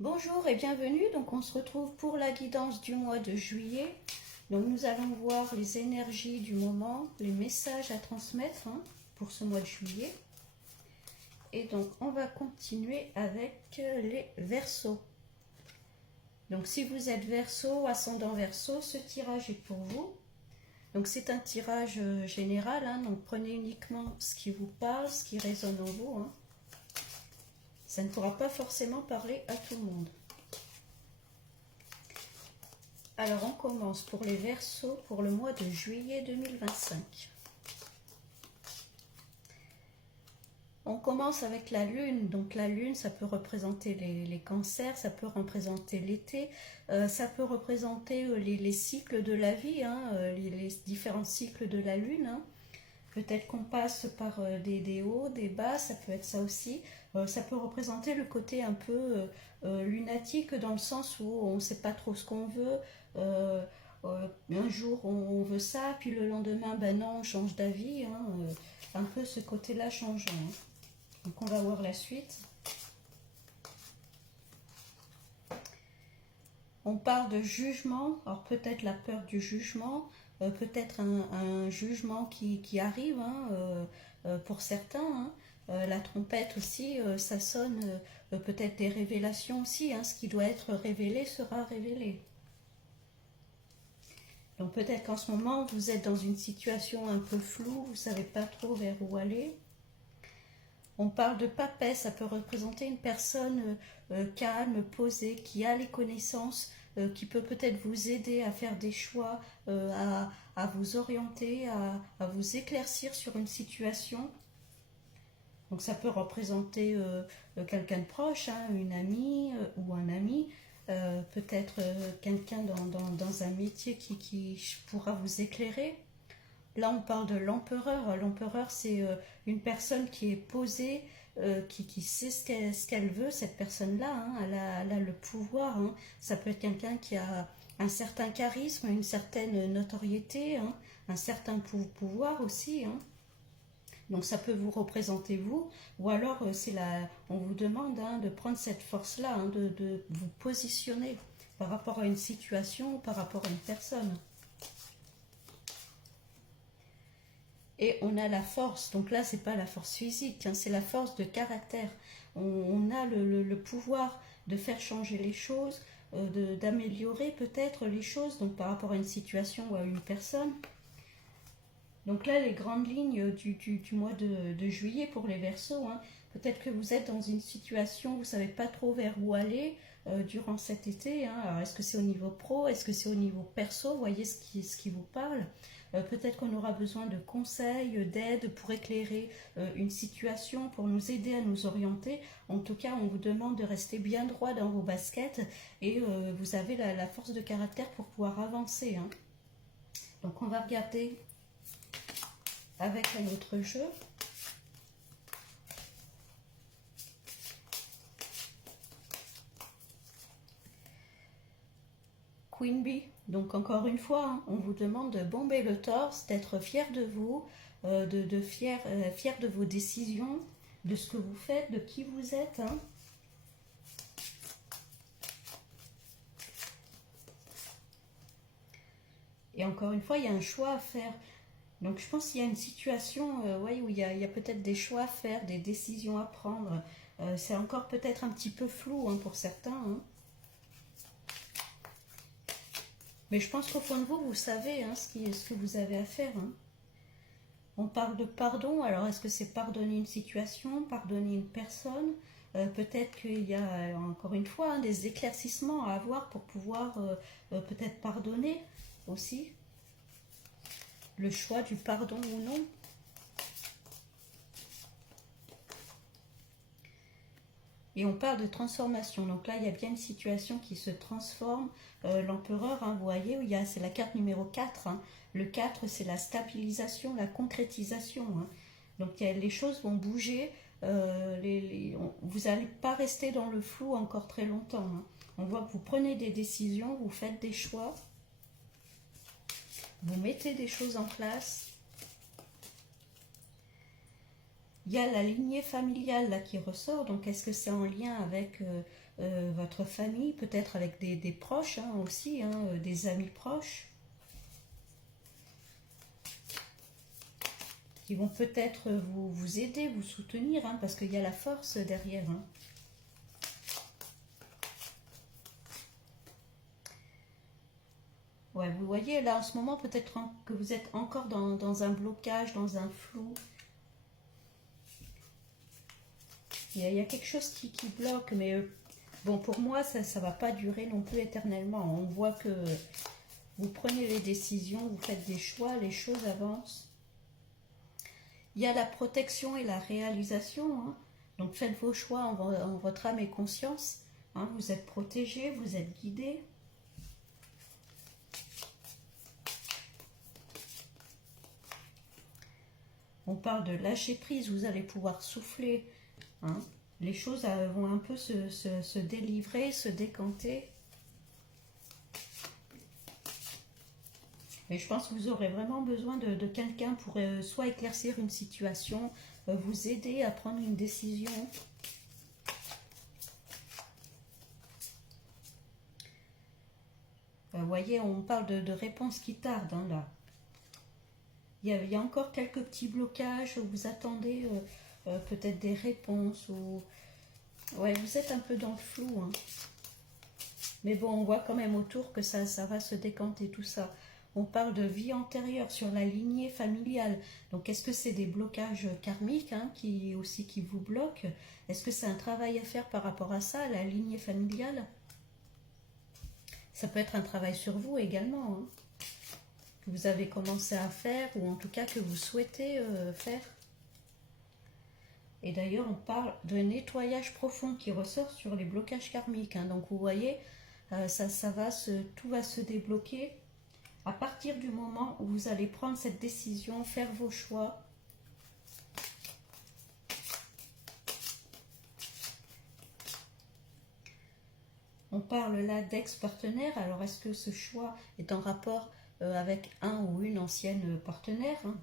Bonjour et bienvenue, donc on se retrouve pour la guidance du mois de juillet. Donc nous allons voir les énergies du moment, les messages à transmettre pour ce mois de juillet. Et donc on va continuer avec les Verseaux. Donc si vous êtes Verseau, ascendant Verseau, ce tirage est pour vous. Donc c'est un tirage général, donc prenez uniquement ce qui vous parle, ce qui résonne en vous. Ça ne pourra pas forcément parler à tout le monde. Alors on commence pour les Verseaux pour le mois de juillet 2025. On commence avec la Lune. Donc la Lune, ça peut représenter les cancers, ça peut représenter l'été, ça peut représenter les cycles de la vie, les différents cycles de la Lune. Peut-être qu'on passe par des hauts, des bas, ça peut être ça aussi. Ça peut représenter le côté un peu lunatique dans le sens où on ne sait pas trop ce qu'on veut. Un jour on veut ça, puis le lendemain, ben non, on change d'avis. Un peu ce côté-là changeant. Donc on va voir la suite. On parle de jugement, alors peut-être la peur du jugement, peut-être un jugement qui arrive pour certains. La trompette aussi, ça sonne peut-être des révélations aussi. Ce qui doit être révélé sera révélé. Donc peut-être qu'en ce moment, vous êtes dans une situation un peu floue, vous ne savez pas trop vers où aller. On parle de papesse, ça peut représenter une personne calme, posée, qui a les connaissances, qui peut peut-être vous aider à faire des choix, à vous orienter, à vous éclaircir sur une situation. Donc ça peut représenter quelqu'un de proche, une amie ou un ami, peut-être quelqu'un dans un métier qui pourra vous éclairer. Là, on parle de l'empereur. L'empereur, c'est une personne qui est posée, qui sait ce qu'elle veut. Cette personne-là, elle a le pouvoir. Ça peut être quelqu'un qui a un certain charisme, une certaine notoriété, un certain pouvoir aussi. Donc ça peut vous représenter vous, ou alors on vous demande de prendre cette force-là, de vous positionner par rapport à une situation, par rapport à une personne. Et on a la force, donc là c'est pas la force physique, c'est la force de caractère. On a le pouvoir de faire changer les choses, d'améliorer peut-être les choses, donc par rapport à une situation ou à une personne. Donc là les grandes lignes du mois de juillet pour les Verseaux, peut-être que vous êtes dans une situation, vous ne savez pas trop vers où aller durant cet été. Alors est-ce que c'est au niveau pro, est-ce que c'est au niveau perso, vous voyez ce qui vous parle. Peut-être qu'on aura besoin de conseils, d'aide pour éclairer une situation, pour nous aider à nous orienter. En tout cas, on vous demande de rester bien droit dans vos baskets et vous avez la force de caractère pour pouvoir avancer. Donc on va regarder avec un autre jeu. Queen Bee. Donc encore une fois, on vous demande de bomber le torse, d'être fier de vous, fier de vos décisions, de ce que vous faites, de qui vous êtes. Et encore une fois, il y a un choix à faire. Donc je pense qu'il y a une situation où il y a peut-être des choix à faire, des décisions à prendre. C'est encore peut-être un petit peu flou pour certains. Mais je pense qu'au fond de vous, vous savez ce que vous avez à faire. On parle de pardon, alors est-ce que c'est pardonner une situation, pardonner une personne? Peut-être qu'il y a encore une fois des éclaircissements à avoir pour pouvoir peut-être pardonner aussi. Le choix du pardon ou non. Et on parle de transformation. Donc là, il y a bien une situation qui se transforme. L'empereur, vous voyez, c'est la carte numéro 4. Le 4, c'est la stabilisation, la concrétisation. Donc les choses vont bouger. Vous n'allez pas rester dans le flou encore très longtemps. On voit que vous prenez des décisions, vous faites des choix. Vous mettez des choses en place. Il y a la lignée familiale là qui ressort, donc est-ce que c'est en lien avec votre famille, peut-être avec des proches hein, aussi, hein, des amis proches, qui vont peut-être vous aider, vous soutenir, hein, parce qu'il y a la force derrière. Hein. Ouais, vous voyez, là en ce moment, peut-être que vous êtes encore dans un blocage, dans un flou. Il y a quelque chose qui bloque, mais bon, pour moi, ça ne va pas durer non plus éternellement. On voit que vous prenez les décisions, vous faites des choix, les choses avancent. Il y a la protection et la réalisation. Hein. Donc faites vos choix en votre âme et conscience. Hein. Vous êtes protégé, vous êtes guidé. On parle de lâcher prise, vous allez pouvoir souffler. Hein. Les choses vont un peu se délivrer, se décanter. Mais je pense que vous aurez vraiment besoin de quelqu'un pour soit éclaircir une situation, vous aider à prendre une décision. Vous voyez, on parle de réponses qui tardent, hein, là. Il y a encore quelques petits blocages, vous attendez peut-être des réponses. Ou... Ouais, vous êtes un peu dans le flou. Hein. Mais bon, on voit quand même autour que ça va se décanter tout ça. On parle de vie antérieure sur la lignée familiale. Donc, est-ce que c'est des blocages karmiques hein, qui vous bloquent? Est-ce que c'est un travail à faire par rapport à ça, la lignée familiale? Ça peut être un travail sur vous également, hein, que vous avez commencé à faire ou en tout cas que vous souhaitez faire. Et d'ailleurs, on parle de nettoyage profond qui ressort sur les blocages karmiques. Hein. Donc, vous voyez, tout va se débloquer à partir du moment où vous allez prendre cette décision, faire vos choix. On parle là d'ex-partenaire. Alors, est-ce que ce choix est en rapport avec un ou une ancienne partenaire hein?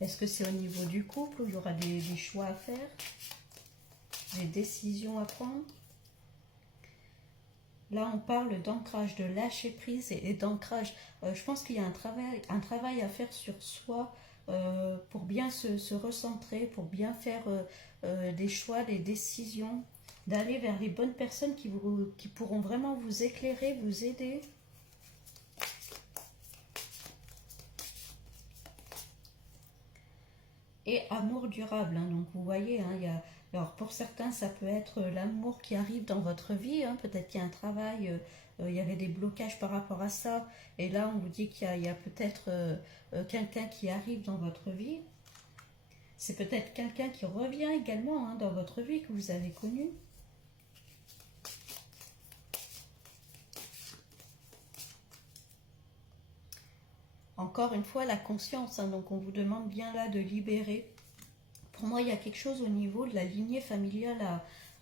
Est-ce que c'est au niveau du couple où il y aura des choix à faire, des décisions à prendre? Là, on parle d'ancrage, de lâcher prise et d'ancrage. Je pense qu'il y a un travail à faire sur soi pour bien se recentrer, pour bien faire des choix, des décisions, d'aller vers les bonnes personnes qui pourront vraiment vous éclairer, vous aider. Et amour durable, hein, donc vous voyez, hein, alors pour certains ça peut être l'amour qui arrive dans votre vie, hein, peut-être qu'il y a un travail, il y avait des blocages par rapport à ça, et là on vous dit qu'il y a peut-être quelqu'un qui arrive dans votre vie, c'est peut-être quelqu'un qui revient également hein, dans votre vie que vous avez connu. Encore une fois, la conscience, hein, donc on vous demande bien là de libérer. Pour moi, il y a quelque chose au niveau de la lignée familiale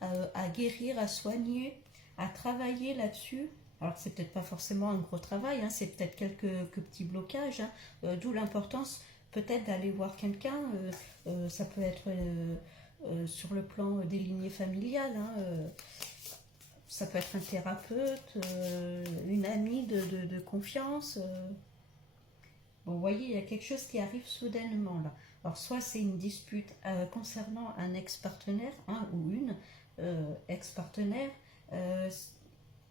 à guérir, à soigner, à travailler là-dessus. Alors, c'est peut-être pas forcément un gros travail, hein, c'est peut-être quelques petits blocages, hein, d'où l'importance peut-être d'aller voir quelqu'un. Ça peut être sur le plan des lignées familiales. Hein, ça peut être un thérapeute, une amie de confiance. Bon, vous voyez, il y a quelque chose qui arrive soudainement là. Alors, soit c'est une dispute concernant un ex-partenaire, un ou une ex-partenaire.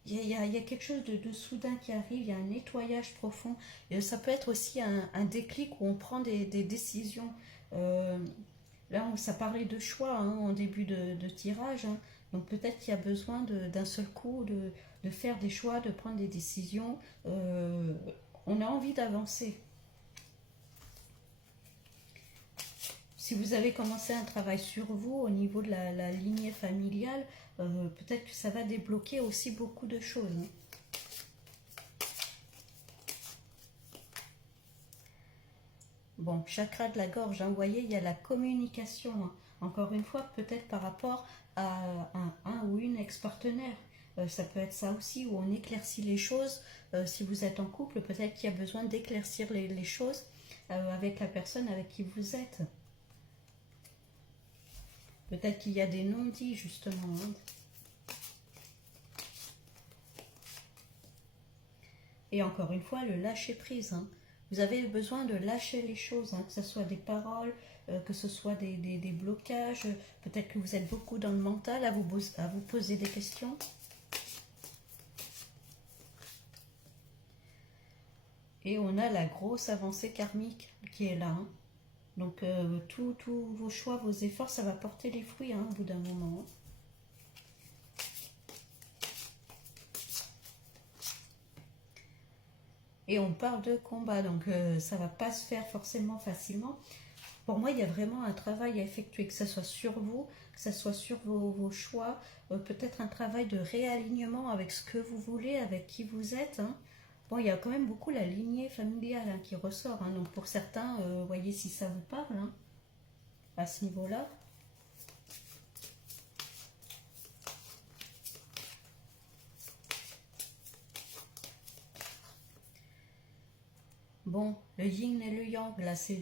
Il y a quelque chose de soudain qui arrive, il y a un nettoyage profond. Et ça peut être aussi un déclic où on prend des décisions. Là, ça parlait de choix hein, en début de tirage. Hein. Donc peut-être qu'il y a besoin d'un seul coup de faire des choix, de prendre des décisions. On a envie d'avancer. Si vous avez commencé un travail sur vous au niveau de la lignée familiale, peut-être que ça va débloquer aussi beaucoup de choses. Hein. Bon, chakra de la gorge, hein, vous voyez, il y a la communication. Hein. Encore une fois, peut-être par rapport à un ou une ex-partenaire. Ça peut être ça aussi, où on éclaircit les choses. Si vous êtes en couple, peut-être qu'il y a besoin d'éclaircir les choses. avec la personne avec qui vous êtes. Peut-être qu'il y a des non-dits, justement. Hein. Et encore une fois, le lâcher-prise. Hein. Vous avez besoin de lâcher les choses, hein, que ce soit des paroles, que ce soit des blocages. Peut-être que vous êtes beaucoup dans le mental à vous poser des questions. Et on a la grosse avancée karmique qui est là. Hein. Donc, tous vos choix, vos efforts, ça va porter les fruits hein, au bout d'un moment. Hein. Et on parle de combat, donc ça ne va pas se faire forcément facilement. Pour moi, il y a vraiment un travail à effectuer, que ce soit sur vous, que ce soit sur vos choix, peut-être un travail de réalignement avec ce que vous voulez, avec qui vous êtes. Hein. Bon, il y a quand même beaucoup la lignée familiale hein, qui ressort. Hein. Donc pour certains, voyez si ça vous parle hein, à ce niveau-là. Bon, le yin et le yang, là c'est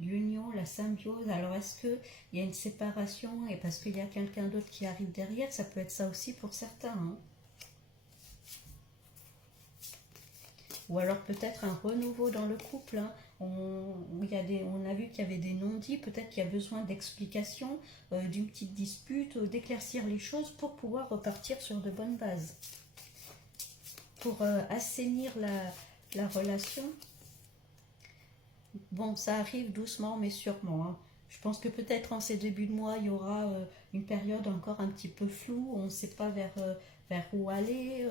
l'union, la symbiose. Alors est-ce qu'il y a une séparation et parce qu'il y a quelqu'un d'autre qui arrive derrière, ça peut être ça aussi pour certains. Hein. Ou alors peut-être un renouveau dans le couple. Hein. On a vu qu'il y avait des non-dits, peut-être qu'il y a besoin d'explications, d'une petite dispute, d'éclaircir les choses pour pouvoir repartir sur de bonnes bases. Pour assainir la relation. Bon, ça arrive doucement mais sûrement. Hein. Je pense que peut-être en ces débuts de mois, il y aura une période encore un petit peu floue. On ne sait pas vers où aller,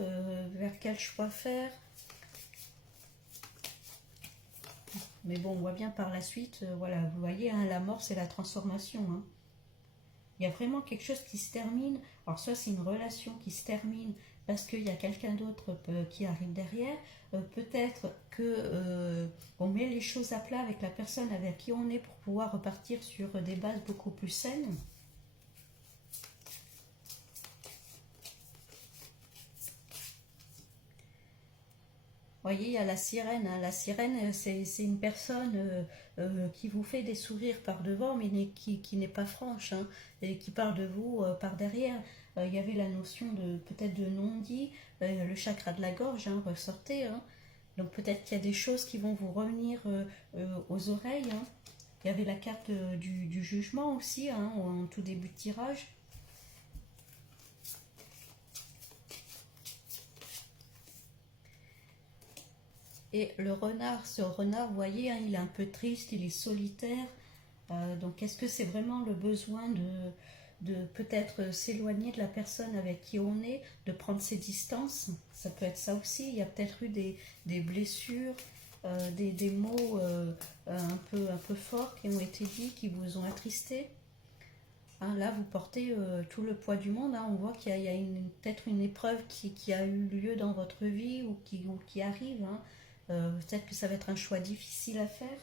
vers quel choix faire. Mais bon, on voit bien par la suite, voilà, vous voyez, hein, la mort, c'est la transformation. Hein. Il y a vraiment quelque chose qui se termine. Alors soit c'est une relation qui se termine parce qu'il y a quelqu'un d'autre qui arrive derrière. Peut-être que on met les choses à plat avec la personne avec qui on est pour pouvoir repartir sur des bases beaucoup plus saines. Vous voyez, il y a la sirène. Hein. La sirène, c'est une personne qui vous fait des sourires par devant, mais qui n'est pas franche, hein, et qui parle de vous par derrière. Il y avait la notion de peut-être de non-dit, le chakra de la gorge hein, ressortait. Hein. Donc peut-être qu'il y a des choses qui vont vous revenir aux oreilles. Hein. Il y avait la carte du jugement aussi, hein, en tout début de tirage. Et le renard, ce renard, vous voyez, hein, il est un peu triste, il est solitaire. Donc est-ce que c'est vraiment le besoin de peut-être s'éloigner de la personne avec qui on est, de prendre ses distances? Ça peut être ça aussi. Il y a peut-être eu des blessures, des mots un peu forts qui ont été dits, qui vous ont attristé. Hein, là, vous portez tout le poids du monde. Hein. On voit qu'il y a peut-être une épreuve qui a eu lieu dans votre vie ou qui arrive. Hein. Peut-être que ça va être un choix difficile à faire.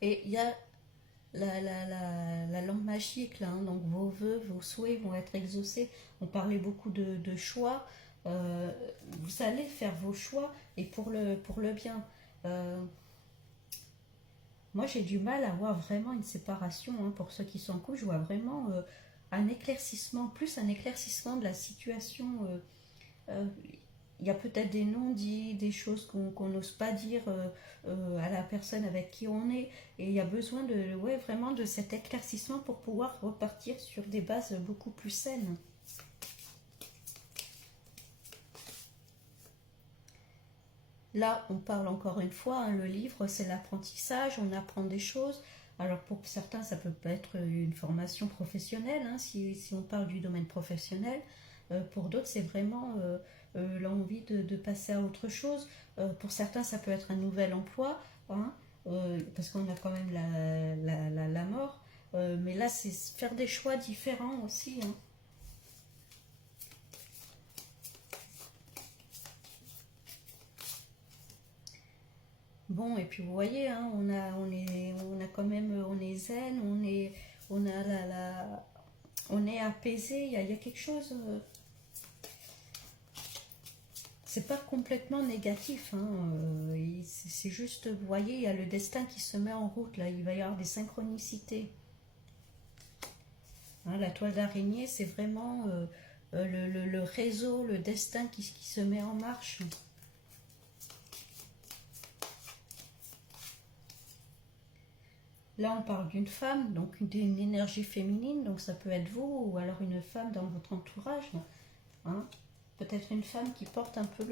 Et il y a la langue magique, là, hein, donc vos vœux, vos souhaits vont être exaucés. On parlait beaucoup de choix. Vous allez faire vos choix et pour le bien. Moi, j'ai du mal à voir vraiment une séparation. Hein, pour ceux qui sont en couple, je vois vraiment un éclaircissement, plus un éclaircissement de la situation. Il y a peut-être des non-dits, des choses qu'on n'ose pas dire à la personne avec qui on est. Et il y a besoin vraiment de cet éclaircissement pour pouvoir repartir sur des bases beaucoup plus saines. Là, on parle encore une fois, hein, le livre, c'est l'apprentissage, on apprend des choses. Alors pour certains, ça peut être une formation professionnelle, hein, si on parle du domaine professionnel. Pour d'autres, c'est vraiment l'envie de passer à autre chose. Pour certains, ça peut être un nouvel emploi, hein, parce qu'on a quand même la mort. Mais là, c'est faire des choix différents aussi. Hein. Bon, et puis vous voyez, hein, on a quand même, on est zen, on est apaisé, il y a quelque chose. c'est pas complètement négatif, hein, c'est juste, vous voyez, il y a le destin qui se met en route, là, il va y avoir des synchronicités. Hein, la toile d'araignée, c'est vraiment le réseau, le destin qui se met en marche. Là, on parle d'une femme, donc d'une énergie féminine, donc ça peut être vous ou alors une femme dans votre entourage. Hein. Peut-être une femme qui porte un peu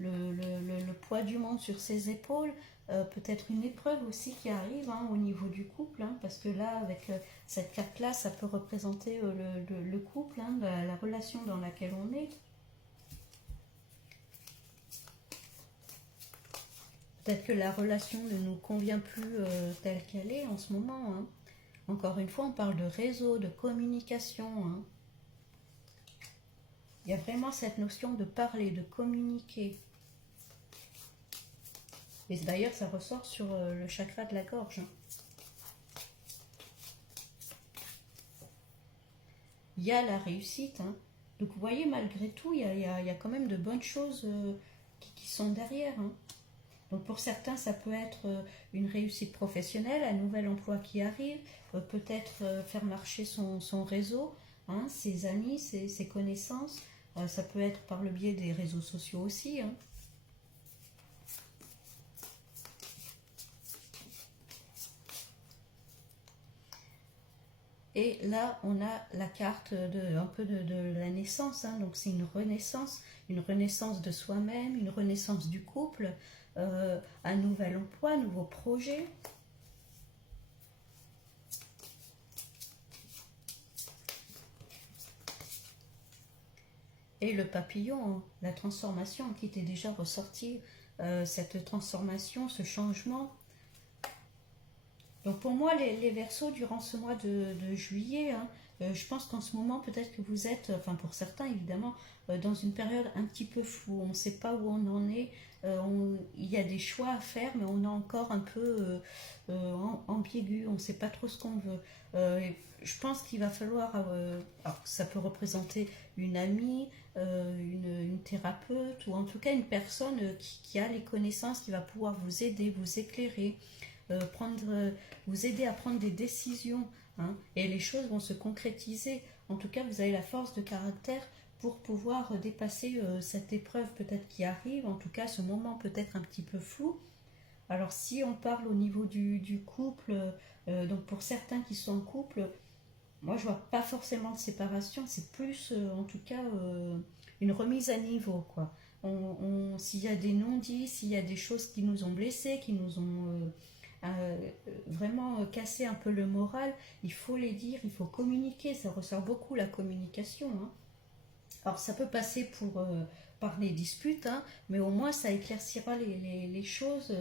le poids du monde sur ses épaules. Peut-être une épreuve aussi qui arrive, hein, au niveau du couple, hein, parce que là, avec cette carte-là, ça peut représenter le couple, hein, la relation dans laquelle on est. Peut-être que la relation ne nous convient plus telle qu'elle est en ce moment. Hein. Encore une fois, on parle de réseau, de communication. Hein. Il y a vraiment cette notion de parler, de communiquer. Et d'ailleurs, ça ressort sur le chakra de la gorge. Hein. Il y a la réussite. Hein. Donc vous voyez, malgré tout, il y a quand même de bonnes choses qui sont derrière. Hein. Donc pour certains, ça peut être une réussite professionnelle, un nouvel emploi qui arrive, peut-être faire marcher son réseau, hein, ses amis, ses connaissances. Ça peut être par le biais des réseaux sociaux aussi. Hein. Et là, on a la carte un peu de la naissance. Hein. Donc c'est une renaissance de soi-même, une renaissance du couple, un nouvel emploi, un nouveau projet. Et le papillon, la transformation qui était déjà ressortie, cette transformation, ce changement. Donc pour moi, les Verseaux, durant ce mois de juillet, hein, je pense qu'en ce moment, peut-être que vous êtes, enfin pour certains évidemment, dans une période un petit peu floue. On ne sait pas où on en est. Il y a des choix à faire, mais on est encore un peu ambigu. On ne sait pas trop ce qu'on veut. Je pense qu'il va falloir... alors ça peut représenter une amie, une thérapeute, ou en tout cas une personne qui a les connaissances, qui va pouvoir vous aider, vous éclairer. Vous aider à prendre des décisions, hein, et les choses vont se concrétiser. En tout cas, vous avez la force de caractère pour pouvoir dépasser cette épreuve peut-être qui arrive, en tout cas ce moment peut-être un petit peu flou. Alors si on parle au niveau du couple, donc pour certains qui sont en couple, moi je vois pas forcément de séparation, c'est plus en tout cas une remise à niveau, quoi. S'il y a des non-dits, s'il y a des choses qui nous ont blessés, qui nous ont vraiment casser un peu le moral, il faut les dire, il faut communiquer, ça ressort beaucoup la communication. Hein. Alors ça peut passer par les disputes, hein, mais au moins ça éclaircira les choses.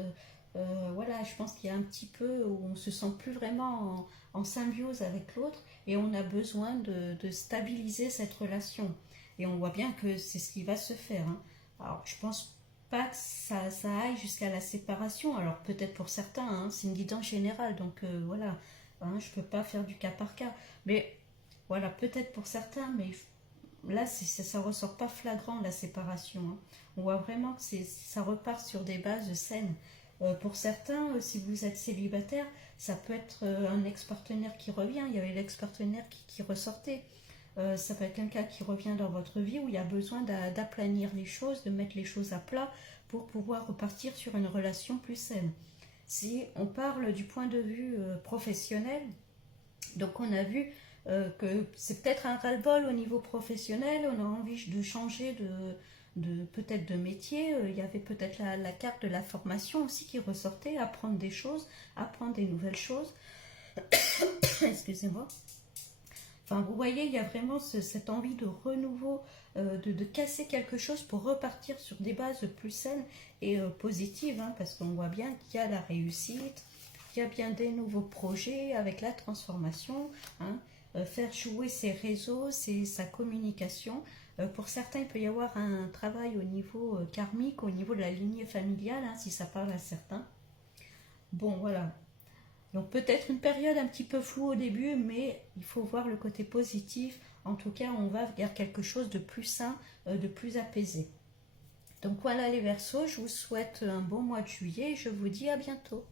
Voilà, je pense qu'il y a un petit peu où on se sent plus vraiment en symbiose avec l'autre et on a besoin de stabiliser cette relation. Et on voit bien que c'est ce qui va se faire. Hein. Alors je pense pas que ça aille jusqu'à la séparation. Alors peut-être pour certains, hein, c'est une guidance générale, donc voilà, hein, je peux pas faire du cas par cas. Mais voilà, peut-être pour certains, mais là ça ressort pas flagrant la séparation. Hein. On voit vraiment que ça repart sur des bases saines. Pour certains, si vous êtes célibataire, ça peut être un ex-partenaire qui revient. Il y avait l'ex-partenaire qui ressortait. Ça peut être quelqu'un qui revient dans votre vie où il y a besoin d'aplanir les choses, de mettre les choses à plat pour pouvoir repartir sur une relation plus saine. Si on parle du point de vue professionnel, donc on a vu que c'est peut-être un ras-le-bol au niveau professionnel, on a envie de changer peut-être de métier, il y avait peut-être la carte de la formation aussi qui ressortait, apprendre des choses, apprendre des nouvelles choses. Excusez-moi. Enfin, vous voyez, il y a vraiment cette envie de renouveau, de casser quelque chose pour repartir sur des bases plus saines et positives, hein, parce qu'on voit bien qu'il y a la réussite, qu'il y a bien des nouveaux projets avec la transformation, hein, faire jouer ses réseaux, sa communication. Pour certains, il peut y avoir un travail au niveau karmique, au niveau de la lignée familiale, hein, si ça parle à certains. Bon, voilà. Donc peut-être une période un petit peu floue au début, mais il faut voir le côté positif. En tout cas, on va vers quelque chose de plus sain, de plus apaisé. Donc voilà les Verseaux, je vous souhaite un bon mois de juillet et je vous dis à bientôt.